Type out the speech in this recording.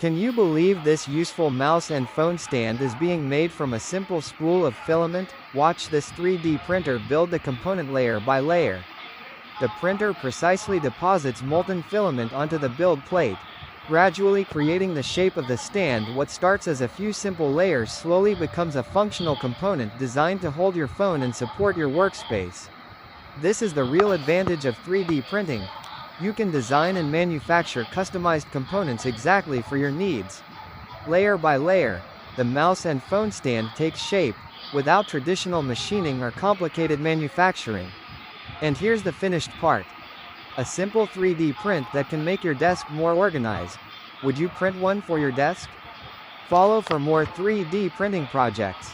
Can you believe this useful mouse and phone stand is being made from a simple spool of filament? Watch this 3D printer build the component layer by layer. The printer precisely deposits molten filament onto the build plate, gradually creating the shape of the stand. What starts as a few simple layers slowly becomes a functional component designed to hold your phone and support your workspace. This is the real advantage of 3D printing. You can design and manufacture customized components exactly for your needs. Layer by layer, the mouse and phone stand takes shape, without traditional machining or complicated manufacturing. And here's the finished part. A simple 3D print that can make your desk more organized. Would you print one for your desk? Follow for more 3D printing projects.